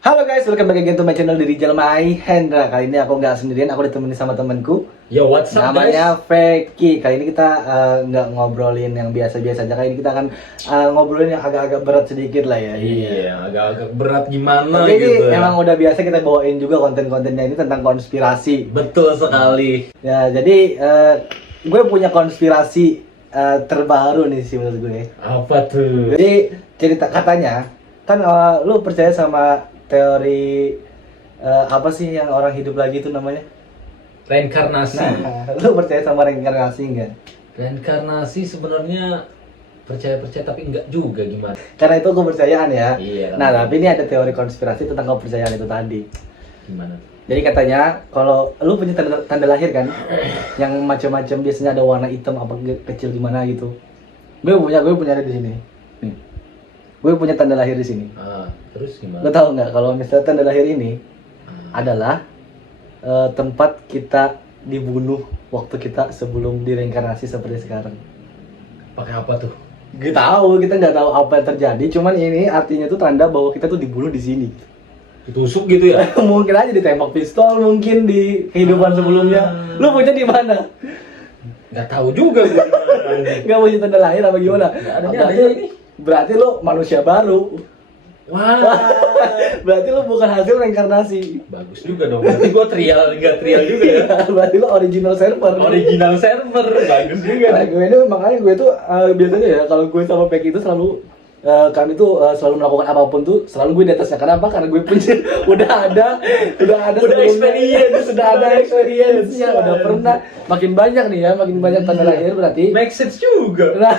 Halo guys, welcome back again to my channel Diri Jalmai Hendra. Kali ini aku nggak sendirian, aku ditemani sama temanku. Yo, what's up Namanya guys? Feki. Kali ini kita nggak ngobrolin yang biasa-biasa aja. Kali ini kita akan ngobrolin yang agak-agak berat sedikit lah ya. Iya, agak-agak berat gimana Oke, gitu. ini emang udah biasa kita bawain juga konten-kontennya ini tentang konspirasi. Betul sekali. Ya, jadi gue punya konspirasi terbaru nih sih menurut gue. Apa tuh? Jadi cerita katanya kan lu percaya sama teori apa sih yang orang hidup lagi itu namanya? Reinkarnasi. Nah, lu percaya sama reinkarnasi enggak? Reinkarnasi sebenarnya percaya-percaya tapi enggak juga gimana? Karena itu kepercayaan ya. Iya. Nah, tapi ini ada teori konspirasi tentang kepercayaan itu tadi. Gimana? Jadi katanya kalau lu punya tanda lahir kan, yang macam-macam biasanya ada warna hitam apa kecil gimana gitu. Gue punya ada di sini. Nih. Gue punya tanda lahir di sini. Terus gimana? Lo tau nggak kalau misalnya tanda lahir ini adalah tempat kita dibunuh waktu kita sebelum direinkarnasi seperti sekarang. Pakai apa tuh? Kita nggak tahu apa yang terjadi, cuman ini artinya tuh tanda bahwa kita tuh dibunuh di sini. Ditusuk gitu ya? Mungkin aja ditembak pistol, mungkin di kehidupan sebelumnya. Lu punya di mana? Nggak tahu juga gue. Nggak punya tanda lahir apa gimana? Nggak adanya ini. Berarti lu manusia baru. Wah, Berarti lu bukan hasil reinkarnasi. bagus juga dong. Berarti gue nggak trial juga ya? Berarti lu original server. Original server, bagus juga. Nah, gue itu makanya gue tuh biasanya ya kalau gue sama Peggy itu selalu kami tuh selalu melakukan apapun tuh selalu gue di atasnya. Kenapa? Karena gue punya udah ada sebelumnya. experience. Sudah ada experience-nya, udah pernah. Makin banyak nih ya, makin banyak tanda lahir berarti. Make sense juga. Nah,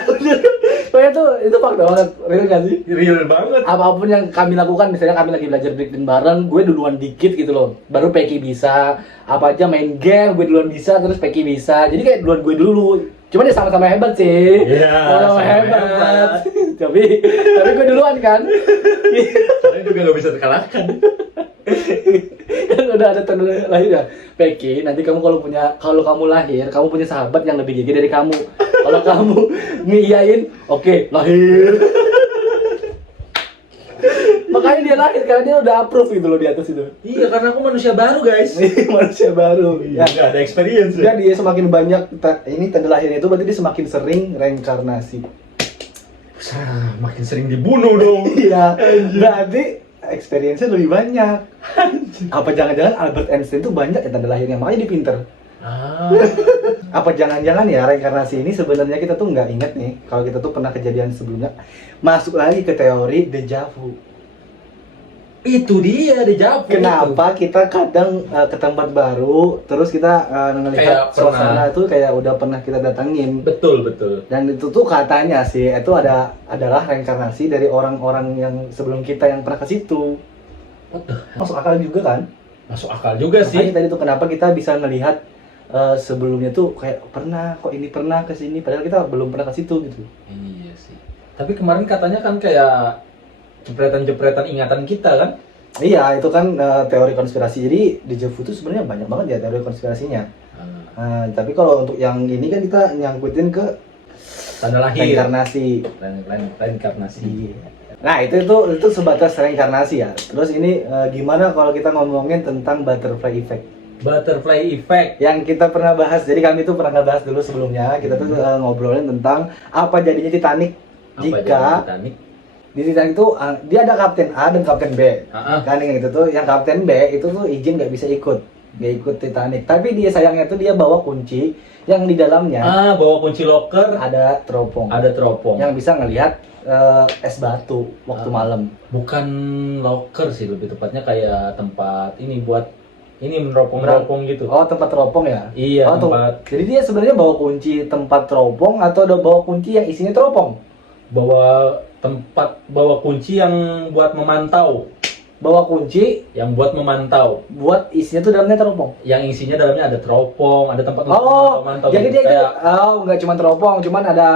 pokoknya tuh itu fakta banget, real gak sih? Real banget. Apapun yang kami lakukan, misalnya kami lagi belajar breakdance bareng, gue duluan dikit gitu loh. Baru Peggy bisa. Apa aja main game, gue duluan bisa, terus Peggy bisa. Jadi kayak duluan gue dulu. Cuman ya sama-sama hebat sih. Iya, Sama-sama sama hebat. hebat. tapi gue duluan kan. Soalnya juga gak bisa terkalahkan. Kan udah ada tanda lahir ya. Peggy, nanti kamu kalau kamu lahir, kamu punya sahabat yang lebih gigi dari kamu. Kalau kamu ngiyain, oke, lahir. Makanya dia lahir karena dia udah approve gitu loh di atas itu. Iya, karena aku manusia baru guys. Manusia baru. Ya, gak ada experience ya. Jadi semakin banyak ini tanda lahirnya itu berarti dia semakin sering reinkarnasi. Makin sering dibunuh dong. Iya. Berarti experience-nya lebih banyak. Apa jangan-jangan Albert Einstein tuh banyak ya tanda lahirnya, makanya dia pinter. Apa jangan-jangan ya reinkarnasi ini sebenarnya kita tuh nggak inget nih kalau kita tuh pernah kejadian sebelumnya. Masuk lagi ke teori deja vu. Itu dia deja vu. Kenapa kita kadang ke tempat baru terus kita melihat Kayak suasana itu kayak udah pernah kita datangin. Betul, betul. Dan itu tuh katanya sih itu adalah reinkarnasi dari orang-orang yang sebelum kita yang pernah ke situ. What the hell? Masuk akal juga kan? Masuk akal juga sih. Makanya tadi tuh kenapa kita bisa melihat sebelumnya tuh kayak ini pernah ke sini padahal kita belum pernah ke situ gitu. Iya sih. Tapi kemarin katanya kan kayak jepretan-jepretan ingatan kita kan? Iya, itu kan teori konspirasi. Jadi deja vu itu sebenarnya banyak banget ya teori konspirasinya. Tapi kalau untuk yang ini kan kita nyangkutin ke Tanda lahir. reinkarnasi. Reinkarnasi. Iya. Nah, itu sebatas reinkarnasi ya. Terus ini gimana kalau kita ngomongin tentang butterfly effect? Butterfly effect. Yang kita pernah bahas. Jadi kami tuh pernah ngebahas dulu sebelumnya. Kita tuh ngobrolin tentang apa jadinya Titanic jika Titanic? di Titanic itu dia ada kapten A dan kapten B. Kan yang itu tuh yang kapten B itu tuh izin nggak bisa ikut Titanic. Tapi dia sayangnya tuh dia bawa kunci yang di dalamnya Bawa kunci locker. ada teropong. Ada teropong. Yang bisa ngelihat es batu waktu malam. Bukan locker sih, lebih tepatnya kayak tempat ini buat ini meneropong gitu. Oh, tempat teropong ya? Iya, oh, tempat. Jadi dia sebenarnya bawa kunci tempat teropong atau udah bawa kunci yang isinya teropong? Bawa kunci yang buat memantau. Bawa kunci Yang buat memantau. buat isinya tuh dalamnya teropong. Yang isinya dalamnya ada teropong, ada tempat untuk Oh, memantau. jadi dia gitu. Kayak, nggak cuma teropong, cuman ada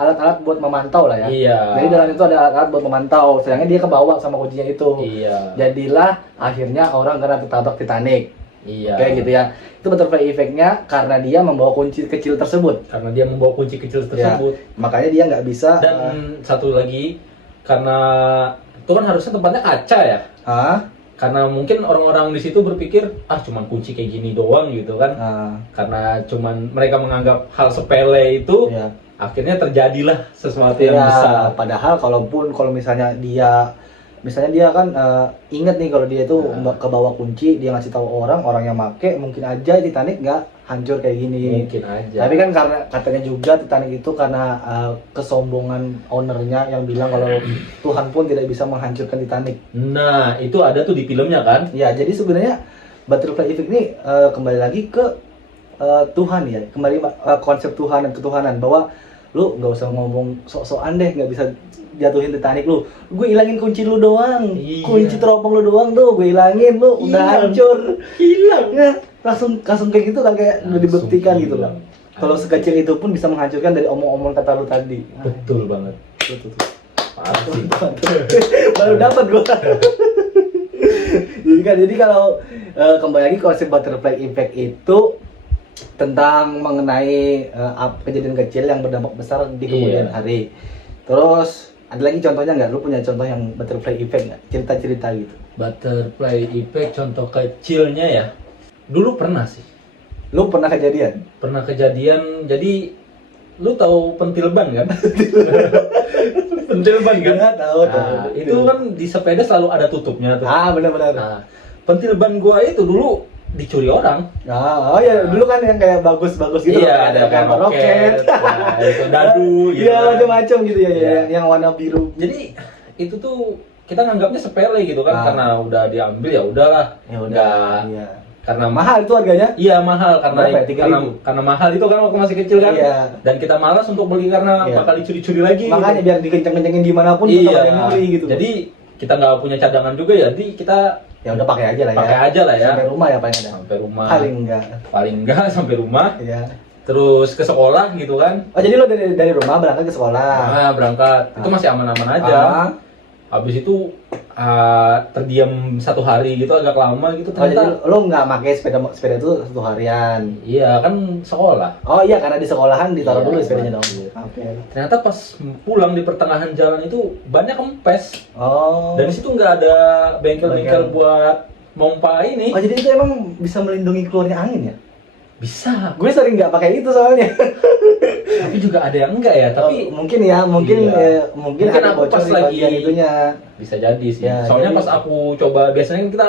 alat-alat buat memantau lah ya. Iya. Jadi dalam itu ada alat buat memantau. Sayangnya dia kebawa sama kuncinya itu. Iya. Jadilah akhirnya orang kena tertabrak Titanic. Iya. Kayak gitu ya. Itu butterfly effect-nya karena dia membawa kunci kecil tersebut. Karena dia membawa kunci kecil tersebut. Makanya dia nggak bisa. Dan satu lagi, karena itu kan harusnya tempatnya kaca ya. Hah? karena mungkin orang-orang di situ berpikir cuman kunci kayak gini doang gitu kan. Karena cuman mereka menganggap hal sepele itu, akhirnya terjadilah sesuatu yang besar. Padahal kalau misalnya dia kan inget nih kalau dia itu ke bawah kunci, dia ngasih tahu orang yang make, mungkin aja Titanic nggak hancur kayak gini. Mungkin aja. Tapi kan karena katanya juga Titanic itu karena kesombongan ownernya yang bilang kalau Tuhan pun tidak bisa menghancurkan Titanic. Nah, itu ada tuh di filmnya kan? Ya, jadi sebenarnya Butterfly Effect ini kembali lagi ke Tuhan ya, kembali konsep Tuhan dan ketuhanan, bahwa lu nggak usah ngomong sok-sokan deh, nggak bisa jatuhin Titanic lu. Gue ilangin kunci lu doang, kunci teropong lu doang tuh, gue ilangin, lu udah hancur, hilang. Nah, langsung kayak gitu kan, kayak udah dibuktikan gitu loh. Kalau sekecil itu pun bisa menghancurkan dari omong-omong kata lu tadi. Betul banget. Betul. Pasti. Baru dapat gua. Jadi kalau kembali lagi konsep Butterfly Effect itu tentang mengenai kejadian kecil yang berdampak besar di kemudian hari. Terus ada lagi contohnya nggak? Lu punya contoh yang Butterfly Effect nggak? Cerita-cerita gitu. Butterfly Effect contoh kecilnya ya. Dulu pernah sih. Lu pernah kejadian? Pernah kejadian. Jadi lu tahu pentil ban kan? Pentil ban kan? Nggak tahu. Nah, itu kan di sepeda selalu ada tutupnya tuh. Benar-benar. Nah, pentil ban gua itu dulu dicuri orang. Dulu kan yang kayak bagus-bagus gitu. Iya, ada kayak roket, itu dadu gitu. Iya, macam-macam gitu ya, yang warna biru. Jadi itu tuh kita nganggapnya sepele gitu kan, karena udah diambil ya udahlah. Ya udah. Iya. Karena mahal itu harganya? Iya, mahal karena mahal itu kan waktu masih kecil kan. Iya. Dan kita malas untuk beli karena bakal dicuri-curi lagi. Makanya biar dikenceng-kencengin gimana pun tetap ada yang beli gitu. Jadi kita nggak punya cadangan juga ya, jadi kita ya udah pakai aja lah ya. Pakai aja lah ya. Sampai rumah ya paling ada. Sampai rumah. Paling enggak sampai rumah. Iya. Terus ke sekolah gitu kan. Oh, jadi lo dari rumah berangkat ke sekolah. Nah, berangkat. Itu masih aman-aman aja. Habis itu terdiam 1 hari gitu, agak lama gitu. Oh, jadi lo nggak pakai sepeda itu 1 harian? Iya, kan sekolah. Oh iya, karena di sekolahan ditaruh dulu sepedanya dong. Oke. Ternyata pas pulang di pertengahan jalan itu banyak kempes. Oh. Dan di situ nggak ada bengkel-bengkel buat mompa ini. Oh, jadi itu emang bisa melindungi keluarnya angin ya? Bisa. Gue sering nggak pakai itu soalnya. Tapi juga ada yang enggak ya, tapi mungkin ada aku bocor pas di lagi bagian itunya. Bisa jadi sih. Ya, soalnya jadi, pas aku coba, biasanya kita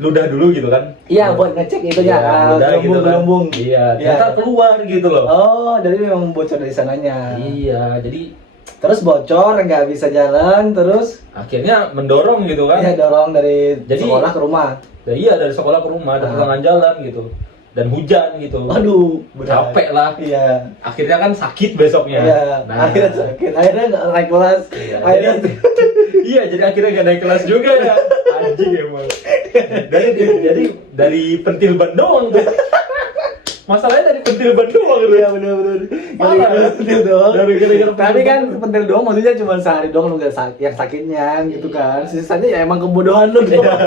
ludah dulu gitu kan. Iya, buat ngecek itunya. Gelembung. Iya, ternyata keluar gitu loh. Oh, jadi memang bocor dari sananya. Iya, jadi terus bocor, nggak bisa jalan, terus akhirnya mendorong gitu kan. Iya, dorong dari sekolah ke rumah. Iya, dari sekolah ke rumah, dari pertengahan jalan gitu. Dan hujan gitu. Aduh, capek lah. Iya. Akhirnya kan sakit besoknya. Iya. Akhirnya sakit. Akhirnya nggak naik kelas. Iya. Iya, jadi akhirnya nggak naik kelas juga ya. Anjing emang. Dari pentil ban doang tuh. Masalahnya dari pentil ban doang gitu. Iya, benar-benar. Pentil doang. Tapi kan pentil doang maksudnya cuma sehari doang, lu nggak yang sakitnya gitu kan. Sisanya ya emang kebodohan lu doang.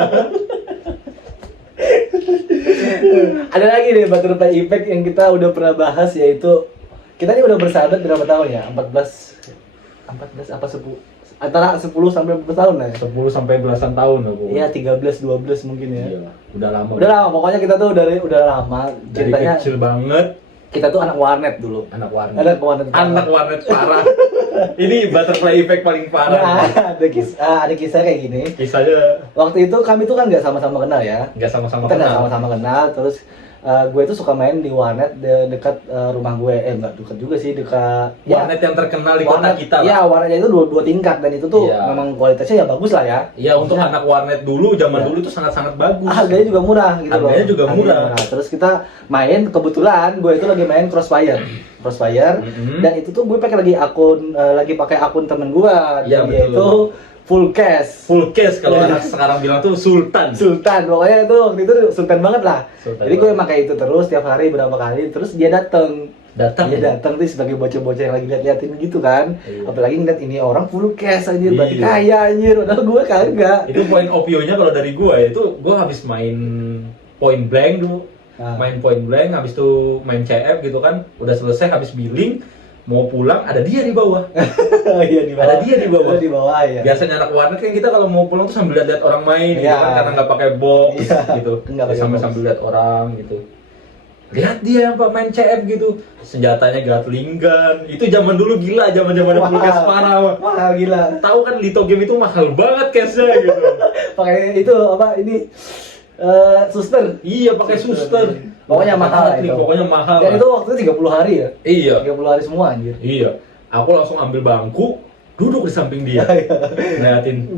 Ada lagi nih Butterfly Effect yang kita udah pernah bahas, yaitu kita ini udah bersahabat berapa tahun ya? 14 apa 10? Antara 10 sampai berapa tahun ya? 10 sampai belasan tahun aku. Iya, 13 12 mungkin ya. Iya, udah lama. Udah lama, pokoknya kita tuh udah lama. Dari kecil banget. Kita tuh anak warnet dulu. Anak warnet parah. Ini Butterfly Effect paling parah. Nah, ada kisah kayak gini. Kisahnya waktu itu kami tuh kan nggak sama-sama kenal ya. Nggak sama-sama Kita kenal. nggak sama-sama kenal. Terus gue tuh suka main di warnet dekat rumah gue. Nggak dekat juga sih, dekat warnet yang terkenal di kota kita lah. Iya, warnetnya itu dua tingkat, dan itu tuh memang kualitasnya ya bagus lah ya. Iya, untuk anak warnet dulu, zaman dulu tuh sangat-sangat bagus. Harganya juga murah gitu loh. Harganya juga murah. Terus kita main, kebetulan gue itu lagi main Crossfire. Dan itu tuh gue pakai lagi pakai akun temen gue. Iya, dia itu full cash kalau anak sekarang bilang tuh sultan, pokoknya itu waktu itu sultan banget lah. Jadi gue pakai itu terus tiap hari berapa kali, terus dia datang tuh sebagai bocah-bocah yang lagi lihat-liatin gitu kan. Apalagi ngeliat ini orang full cash anjir, berarti kaya anjir, padahal gue kagak. Itu poin opionya kalau dari gue ya, itu gue habis main Point Blank dulu. Main Point Blank, habis itu main CF gitu kan, udah selesai habis billing, mau pulang ada dia di bawah. Iya di bawah. Ada dia di bawah. Ada di bawah ya. Biasanya anak warnet kan kita kalau mau pulang tuh sambil lihat orang main gitu Iya. kan, karena nggak pakai box gitu. Nggak pakai box. Sambil lihat orang gitu. Lihat dia Pak main CF gitu. Senjatanya Gatling gun. Itu zaman dulu gila, zaman-zaman full cash parah. Wah, gila. Tahu kan Lito game itu mahal banget cashnya gitu. Pakai itu apa ini suster. Iya, pakai suster. Pokoknya mahal itu. Pokoknya mahal. Dan itu waktu itu 30 hari ya? Iya. 30 hari semua anjir. Iya. Aku langsung ambil bangku, duduk di samping dia. Ngeliatin.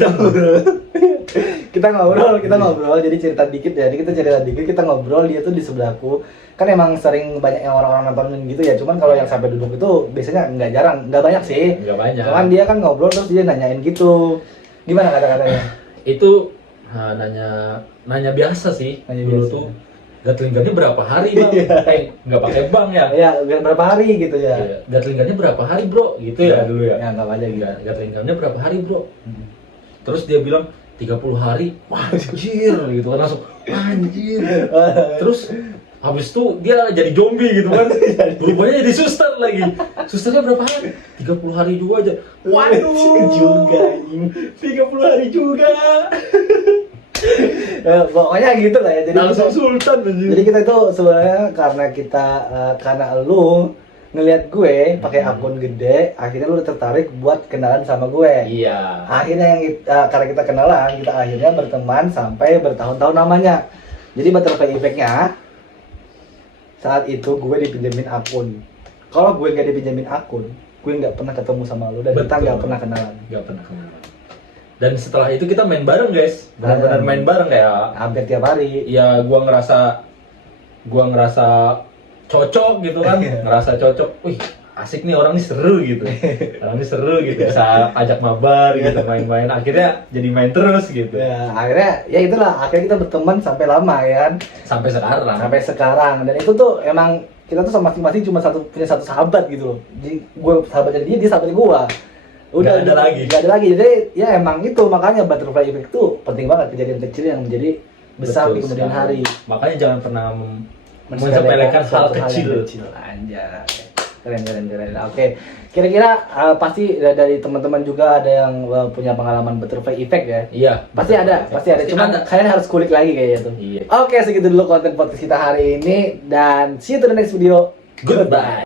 kita ngobrol, jadi cerita dikit ya. Jadi kita cerita dikit, kita ngobrol, dia tuh di sebelahku. Kan emang sering banyak yang orang-orang nontonin gitu ya. Cuman kalau yang sampai duduk itu biasanya nggak banyak sih. Nggak banyak. Cuman dia kan ngobrol terus dia nanyain gitu. Gimana kata-katanya? Itu nanya biasa sih. Nanya dulu biasa. tuh Gatling gun-nya berapa hari bang? Nggak pakai bank ya? Iya, berapa hari gitu ya? Iya. Gatling gun-nya berapa hari bro? Gitu ya dulu ya? Ya nggak aja gitu. Iya, Gatling gun-nya berapa hari bro? Terus dia bilang 30 hari. Wah anjir gitu kan, langsung anjir. Terus habis itu dia jadi zombie gitu kan. Berubahnya jadi suster lagi. Susternya berapa hari? 30 hari juga aja. Waduh juga 30 hari juga. Pokoknya gitu lah ya. Jadi Langsung sultan anjir. Jadi kita itu sebenarnya karena lu ngelihat gue pakai akun gede, akhirnya lu tertarik buat kenalan sama gue. Iya. Akhirnya karena kita kenalan, kita akhirnya berteman sampai bertahun-tahun namanya. Jadi butterfly effect-nya saat itu gue dipinjemin akun. Kalau gue nggak dipinjemin akun, gue nggak pernah ketemu sama lu dan kita nggak pernah kenalan. Nggak pernah kenalan. Dan setelah itu kita main bareng guys, benar-benar main bareng kayak hampir tiap hari. Ya gua ngerasa cocok gitu kan, ngerasa cocok. Wih, asik nih orang ini seru gitu. Orang ini seru gitu, bisa ajak mabar gitu, main-main. Akhirnya jadi main terus gitu. Ya, akhirnya ya itulah, akhirnya kita berteman sampai lama ya kan. Sampai sekarang. Sampai sekarang. Dan itu tuh emang kita tuh sama masing-masing cuma punya satu sahabat gitu loh. Jadi gue sahabatnya dia sahabatnya gua. Udah Nggak ada lagi. Jadi ya emang itu makanya butterfly effect tuh penting banget, kejadian kecil yang menjadi besar di kemudian hari. Makanya jangan pernah mensepelekan hal kecil. Anjay. Keren. Oke. Kira-kira pasti dari teman-teman juga ada yang punya pengalaman butterfly effect ya? Iya. Pasti ada. Cuman kalian harus kulik lagi kayaknya tuh. Iya. Oke, segitu dulu konten podcast kita hari ini dan see you to the next video. Goodbye.